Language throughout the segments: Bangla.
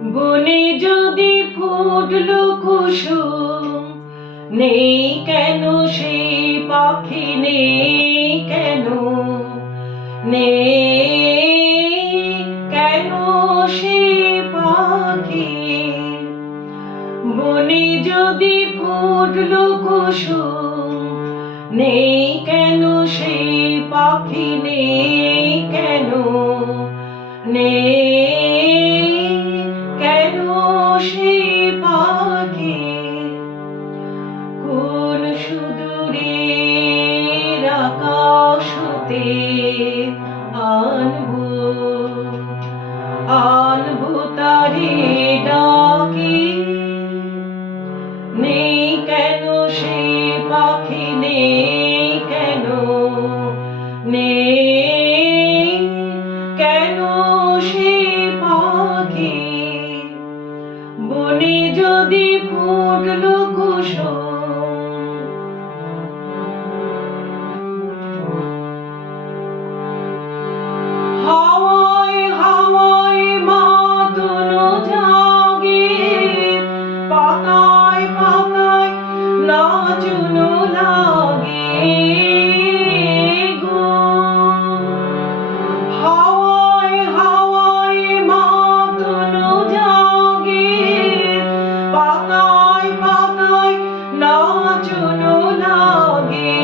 বনে যদি ফুটলো কুসুম, নেই কেন সে পাখি, নেই কেন, নেই কেন সে পাখি। বনে যদি ফুটলো কুসুম, নেই কেন সে পাখি, নেই কেন, নেই কেন সে পাখি। কোন সুদূরের আকাশ হতে আনবো, আনবো তারে ডাকি। নেই কেন সে পাখি, নেই কেন, নেই কেন সে পাখি। বনে যদি ফুটলো কুসুম, হাওয়ায় হাওয়ায় মাতনো জাগে, পাতায় পাতায় নাচনো লাগে গো। হাওয়ায় হাওয়ায় মাতনো জাগে, পাতায় পাতায় নাচনো লাগে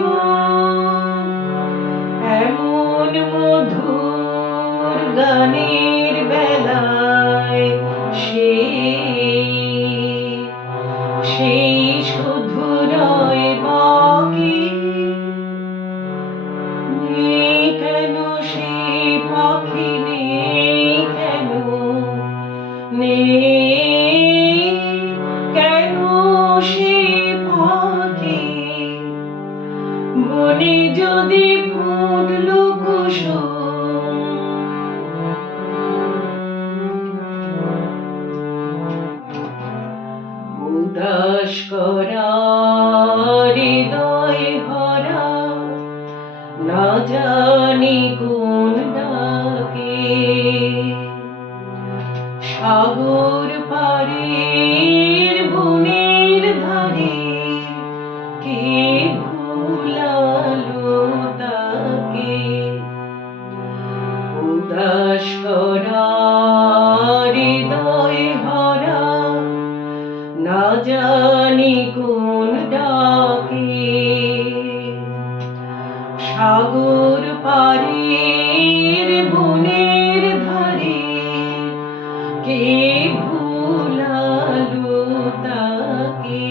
গো। এমন মধুর গানের বেলায় সেই শুধু রয় বাকি। নেই কেন সে পাখি, নেই কেন, নেই কেন সে পাখি। বনে যদি ফুটলো কুসুম, উদাস করা হৃদয় ভরা, না জানি কোন ডাকে। সাগর পাড়ের বনের ধারে কে ভুলালো তাকে। উদাস করা হৃদয় ভরা, না জানি কোন ডাকে। সাগর পাড়ের বনের ধারে কে ভুলালো তাকে।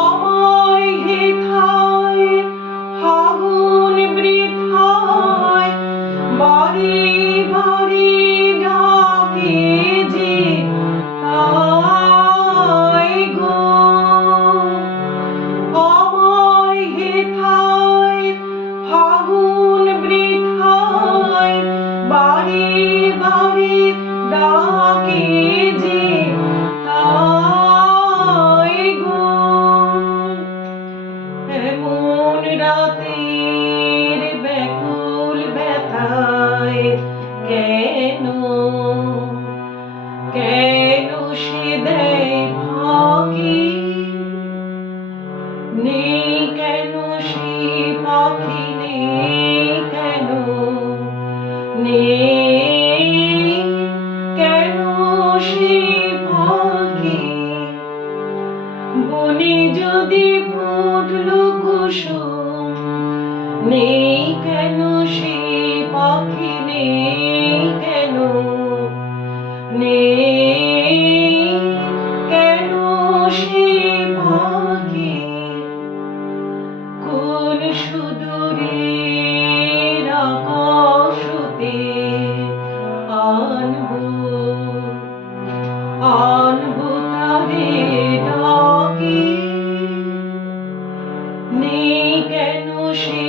আমার হেথায় ফাগুন বৃথায় বারে বারে ডাকে যে তাই গো। আমার হেথায় ফাগুন বৃথায় বারে বারে ডাকে যে তাই গো। এমন রাতের ব্যাকুল ব্যথায় কেন, কেন সে দেয় ফাঁকি। নেই কেন সে পাখি, নেই কেন, নেই কেন সে পাখি। বনে যদি ফুটলো কুসুম, নেই কেন সে পাখি, নেই কেন, নেই কেন সে পাখি। কোন সুদূরের আকাশ হতে আনবো, আনবো তারে ডাকি। নেই কেন সে